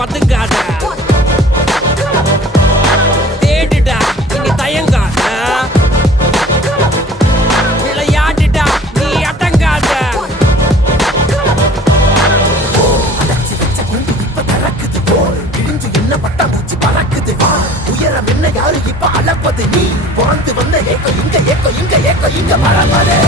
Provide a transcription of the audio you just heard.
பதுங்காத, தேடுடா இனி தயங்காத, விளையாடுடா நீ அடங்காத. என்ன பட்டாம்பூச்சி பறக்குது, உயரம் என்ன யாரு இப்ப அளப்பது, நீ வாழ்ந்து வந்த ஏக்கம் இங்க ஏக்கம் இங்க ஏக்கம் இங்க பரம்பரை.